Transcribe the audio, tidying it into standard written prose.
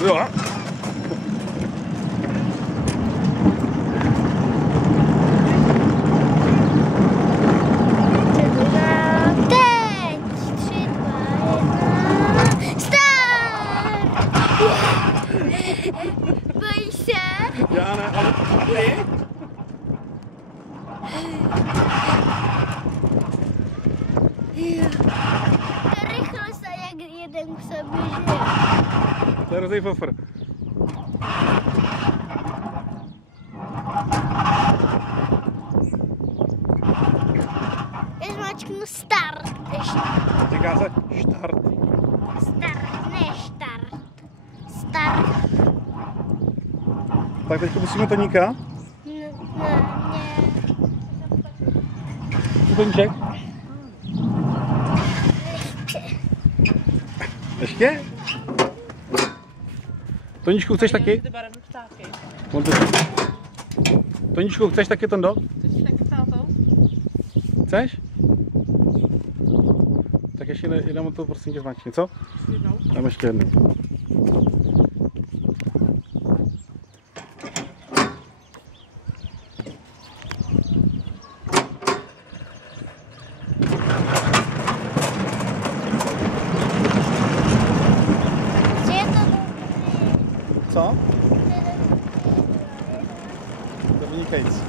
Jo. Teď! 3, 2, 1. Start! Bojíš se? Já ne, ale ty? To rychlost a jak jeden k sobě žije. To je hrozný fofr. Já zmáčknu start ještě. Říká se štart. Start, ne štart. Start. Tak teď musíme Toníka. Ne. Toníček. Ještě? Toníčku, chceš taky? Ty barevné ptáky. Toníčku, chceš taky Tondo? Chceš taky tátou? Chceš? Tak ještě jednou to prosím tě zmáčkni, co? Jednou. Dám ještě jednou. Je to dobrý. Co? To je vynikající.